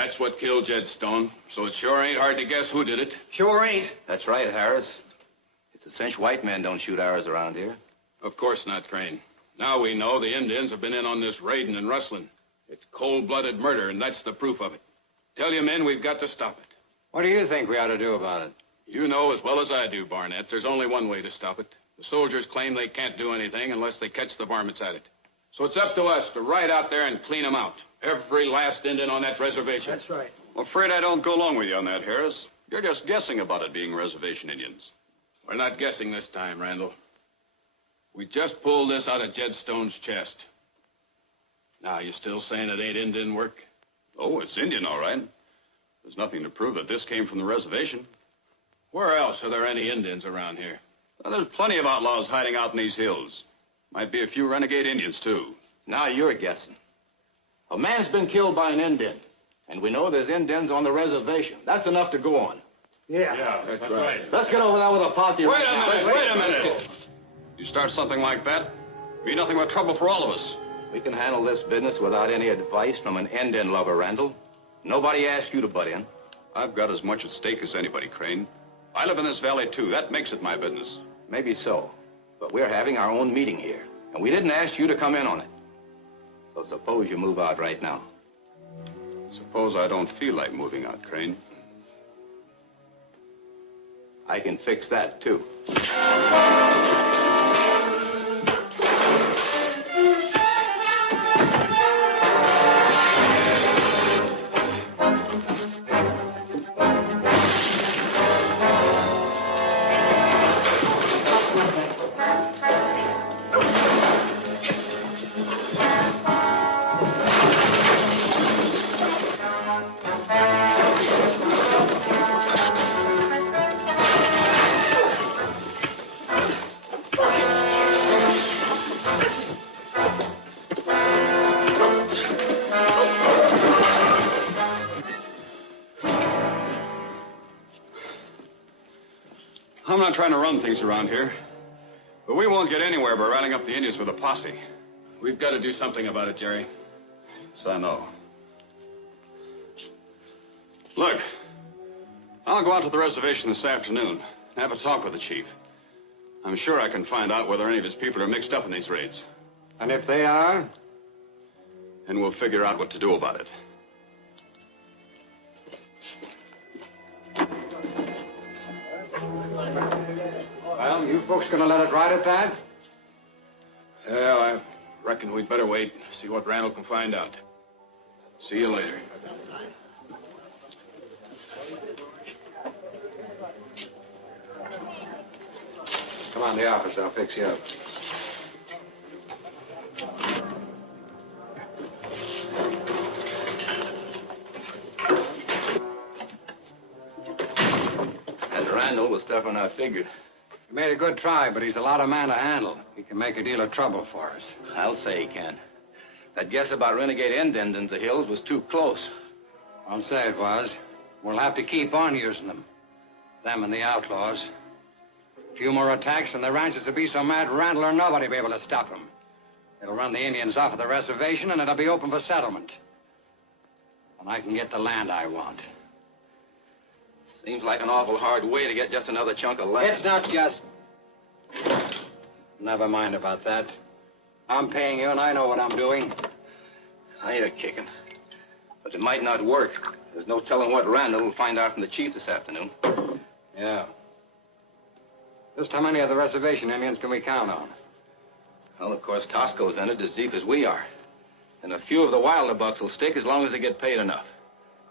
That's what killed Jed Stone. So it sure ain't hard to guess who did it. Sure ain't. That's right, Harris. It's a cinch white men don't shoot arrows around here. Of course not, Crane. Now we know the Indians have been in on this raiding and rustling. It's cold-blooded murder, and that's the proof of it. Tell you men, we've got to stop it. What do you think we ought to do about it? You know as well as I do, Barnett, there's only one way to stop it. The soldiers claim they can't do anything unless they catch the varmints at it. So it's up to us to ride out there and clean them out. Every last Indian on that reservation. That's right. I'm afraid I don't go along with you on that, Harris. You're just guessing about it being reservation Indians. We're not guessing this time, Randall. We just pulled this out of Jed Stone's chest. Now, you still saying it ain't Indian work? Oh, it's Indian, all right. There's nothing to prove that this came from the reservation. Where else are there any Indians around here? Well, there's plenty of outlaws hiding out in these hills. Might be a few renegade Indians, too. Now you're guessing. A man's been killed by an Indian, and we know there's Indians on the reservation. That's enough to go on. Yeah. That's right. Let's get over there with a posse. Wait a minute. You start something like that, be nothing but trouble for all of us. We can handle this business without any advice from an Indian lover, Randall. Nobody asked you to butt in. I've got as much at stake as anybody, Crane. I live in this valley, too. That makes it my business. Maybe so, but we're having our own meeting here, and we didn't ask you to come in on it. So suppose you move out right now. Suppose I don't feel like moving out, Crane. I can fix that, too. I'm not trying to run things around here, but we won't get anywhere by rallying up the Indians with a posse. We've got to do something about it, Jerry. So I know. Look, I'll go out to the reservation this afternoon and have a talk with the chief. I'm sure I can find out whether any of his people are mixed up in these raids. And if they are? And we'll figure out what to do about it. Well, you folks gonna let it ride at that? Yeah, I reckon we'd better wait, see what Randall can find out. See you later. Come on, the office. I'll fix you up. And Randall was tougher than I figured. He made a good try, but he's a lot of man to handle. He can make a deal of trouble for us. I'll say he can. That guess about renegade Indians in the hills was too close. I'll say it was. We'll have to keep on using them. Them and the outlaws. A few more attacks and the ranchers will be so mad Randall or nobody will be able to stop them. It'll run the Indians off of the reservation and it'll be open for settlement. And I can get the land I want. Seems like an awful hard way to get just another chunk of land. It's not just... Never mind about that. I'm paying you and I know what I'm doing. I ain't a kicking. But it might not work. There's no telling what Randall will find out from the chief this afternoon. Yeah. Just how many of the reservation Indians can we count on? Well, of course, Tosco's in it as deep as we are. And a few of the wilder bucks will stick as long as they get paid enough.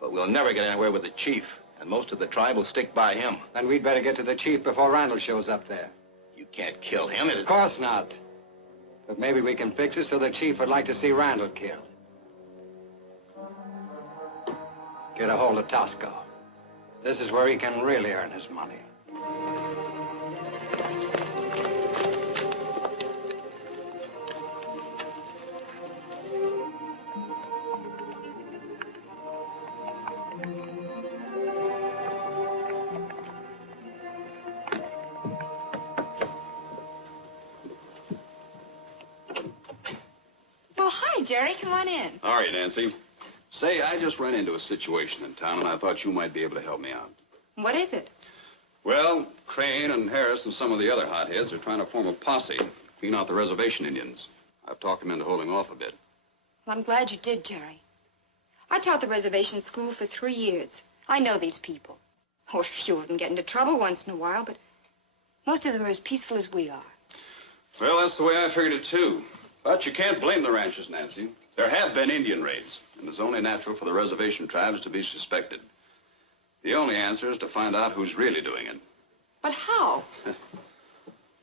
But we'll never get anywhere with the chief. And most of the tribe will stick by him. Then we'd better get to the chief before Randall shows up there. You can't kill him. Of course not. But maybe we can fix it so the chief would like to see Randall killed. Get a hold of Tosco. This is where he can really earn his money. Hi, Jerry. Come on in. All right, Nancy. Say, I just ran into a situation in town, and I thought you might be able to help me out. What is it? Well, Crane and Harris and some of the other hotheads are trying to form a posse, clean out the reservation Indians. I've talked them into holding off a bit. Well, I'm glad you did, Jerry. I taught the reservation school for 3 years. I know these people. Oh, a few of them get into trouble once in a while, but most of them are as peaceful as we are. Well, that's the way I figured it, too. But you can't blame the ranchers, Nancy. There have been Indian raids, and it's only natural for the reservation tribes to be suspected. The only answer is to find out who's really doing it. But how?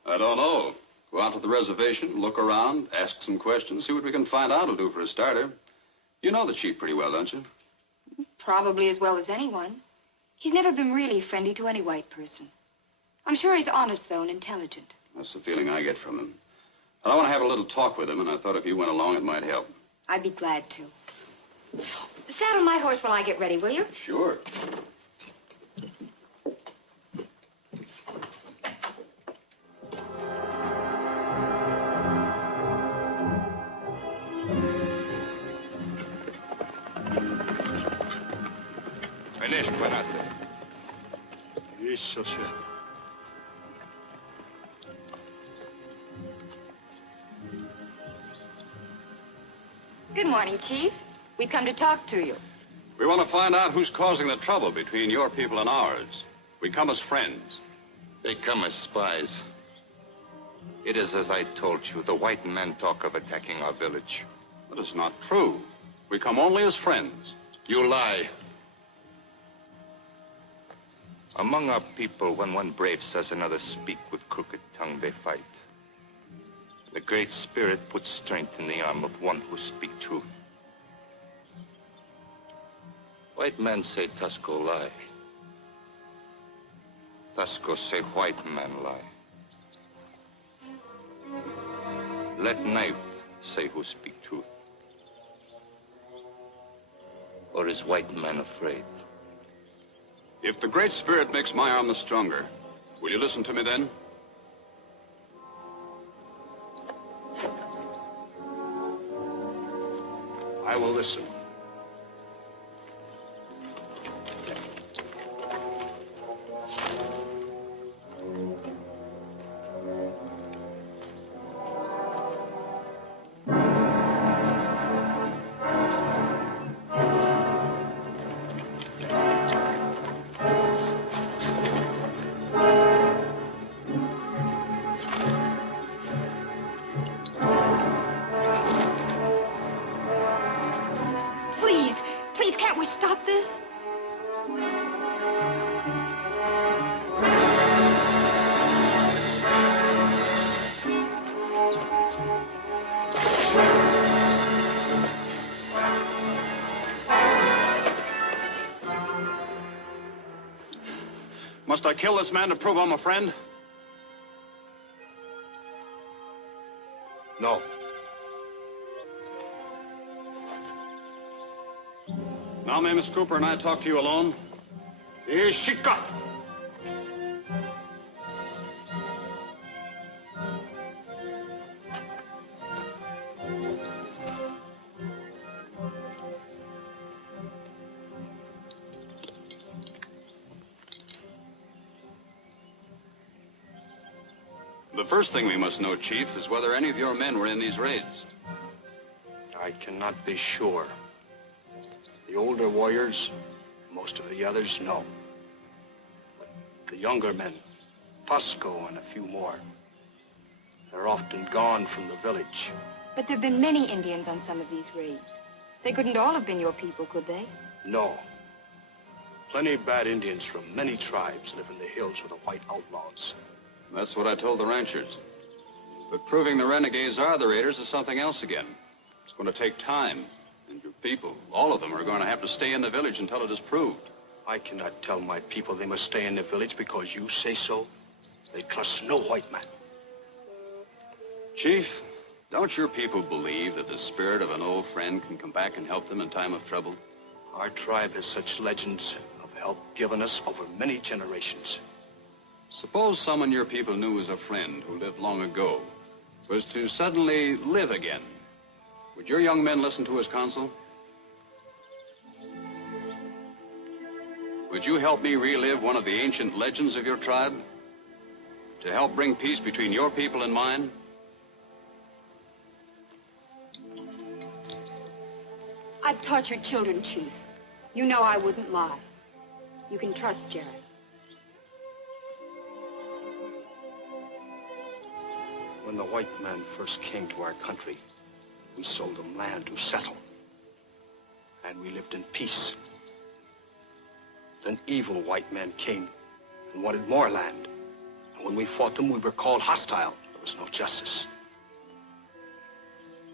I don't know. Go out to the reservation, look around, ask some questions, see what we can find out will do for a starter. You know the chief pretty well, don't you? Probably as well as anyone. He's never been really friendly to any white person. I'm sure he's honest, though, and intelligent. That's the feeling I get from him. And I want to have a little talk with him, and I thought if you went along, it might help. I'd be glad to. Saddle my horse while I get ready, will you? Sure. Finish, Guanate. Yes, sir. Good morning, Chief. We come to talk to you. We want to find out who's causing the trouble between your people and ours. We come as friends. They come as spies. It is as I told you. The white men talk of attacking our village. That is not true. We come only as friends. You lie. Among our people, when one brave says another speak with crooked tongue, they fight. The Great Spirit puts strength in the arm of one who speak truth. White men say Tasco lie. Tasco say white man lie. Let knife say who speak truth. Or is white man afraid? If the Great Spirit makes my arm the stronger, will you listen to me then? I will listen. Please, can't we stop this? Must I kill this man to prove I'm a friend? No. Now may Miss Cooper and I talk to you alone? Ishika! The first thing we must know, Chief, is whether any of your men were in these raids. I cannot be sure. The older warriors, most of the others, no. But the younger men, Tosco and a few more, they're often gone from the village. But there have been many Indians on some of these raids. They couldn't all have been your people, could they? No. Plenty of bad Indians from many tribes live in the hills with the white outlaws. That's what I told the ranchers. But proving the renegades are the raiders is something else again. It's going to take time. And your people, all of them, are going to have to stay in the village until it is proved. I cannot tell my people they must stay in the village because you say so. They trust no white man. Chief, don't your people believe that the spirit of an old friend can come back and help them in time of trouble? Our tribe has such legends of help given us over many generations. Suppose someone your people knew as a friend who lived long ago was to suddenly live again. Would your young men listen to his counsel? Would you help me relive one of the ancient legends of your tribe? To help bring peace between your people and mine? I've taught your children, Chief. You know I wouldn't lie. You can trust Jerry. When the white man first came to our country, we sold them land to settle. And we lived in peace. Then evil white men came and wanted more land. And when we fought them, we were called hostile. There was no justice.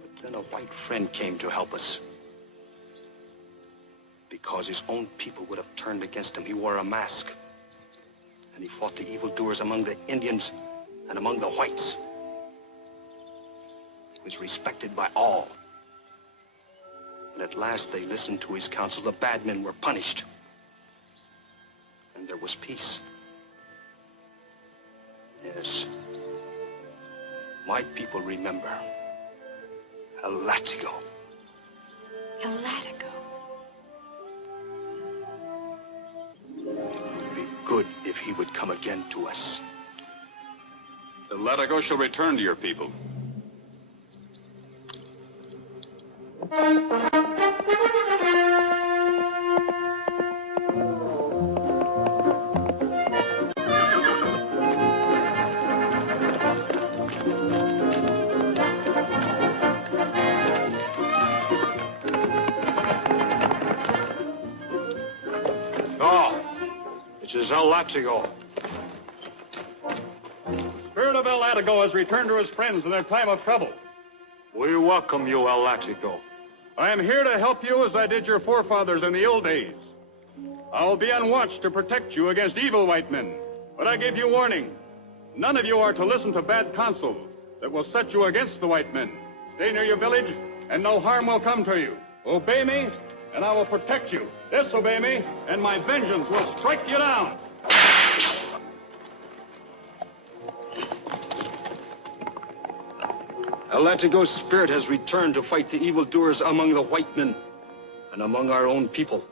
But then a white friend came to help us. Because his own people would have turned against him, he wore a mask. And he fought the evildoers among the Indians and among the whites. He was respected by all. But at last they listened to his counsel. The bad men were punished. And there was peace. Yes. My people remember Látego. Látego. It would be good if he would come again to us. The Látego shall return to your people. This is Látego. Spirit of Látego has returned to his friends in their time of trouble. We welcome you, Látego. I am here to help you as I did your forefathers in the old days. I will be on watch to protect you against evil white men. But I give you warning. None of you are to listen to bad counsel that will set you against the white men. Stay near your village, and no harm will come to you. Obey me, and I will protect you. Disobey me, and my vengeance will strike you down. Látego's spirit has returned to fight the evildoers among the white men and among our own people.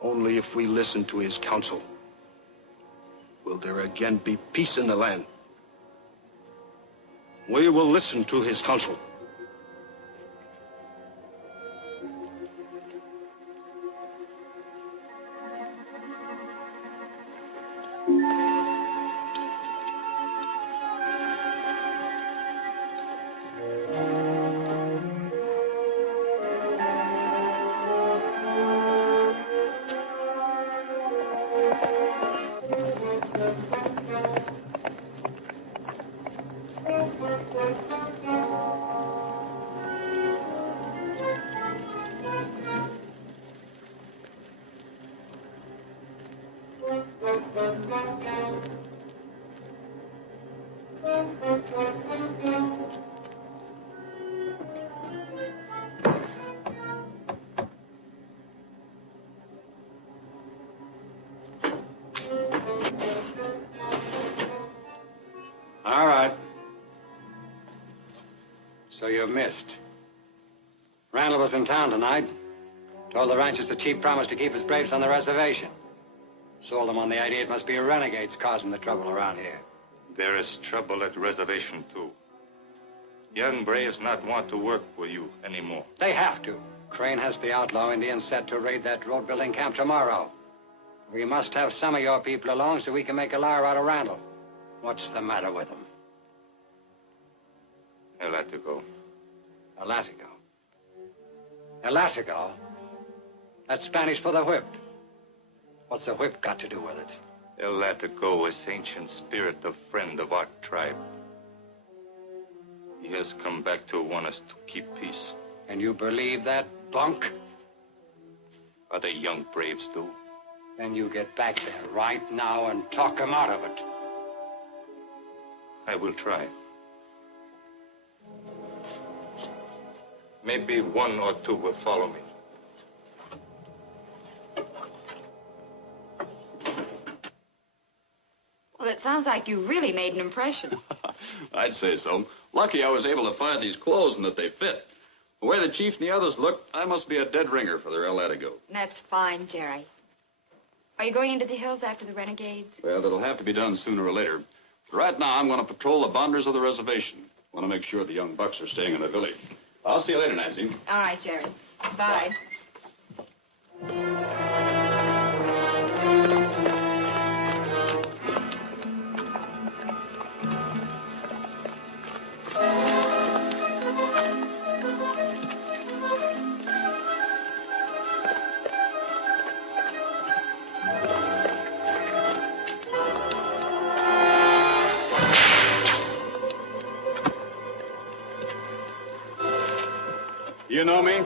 Only if we listen to his counsel will there again be peace in the land. We will listen to his counsel. All right. So you've missed. Randall was in town tonight. Told the ranchers the chief promised to keep his braves on the reservation. Sold them on the idea it must be renegades causing the trouble around here. There is trouble at the reservation, too. Young braves not want to work for you anymore. They have to. Crane has the outlaw Indians set to raid that road-building camp tomorrow. We must have some of your people along so we can make a liar out of Randall. What's the matter with him? Látego. Látego. Látego? That's Spanish for the whip. What's the whip got to do with it? Látego is ancient spirit, the friend of our tribe. He has come back to want us to keep peace. And you believe that bunk? Other young braves do. Then you get back there right now and talk him out of it. I will try. Maybe one or two will follow me. Well, it sounds like you really made an impression. I'd say so. Lucky I was able to find these clothes and that they fit. The way the chief and the others look, I must be a dead ringer for their Látego. That's fine, Jerry. Are you going into the hills after the renegades? Well, it'll have to be done sooner or later. Right now, I'm going to patrol the boundaries of the reservation. Want to make sure the young bucks are staying in the village. I'll see you later, Nancy. All right, Jerry. Bye. You know me?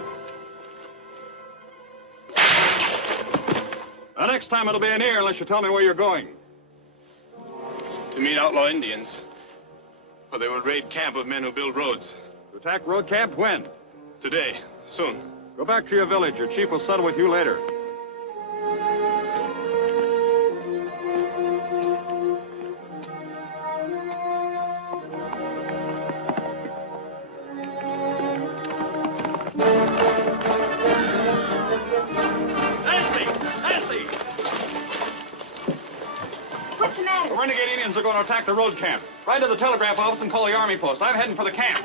The next time it'll be in here unless you tell me where you're going. To meet outlaw Indians. Or they will raid camp of men who build roads. To attack road camp when? Today. Soon. Go back to your village. Your chief will settle with you later. Renegade Indians are going to attack the road camp. Ride to the telegraph office and call the army post. I'm heading for the camp.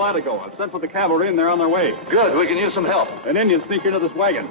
Látego. I've sent for the cavalry and they're on their way. Good, we can use some help. An Indian sneaked into this wagon.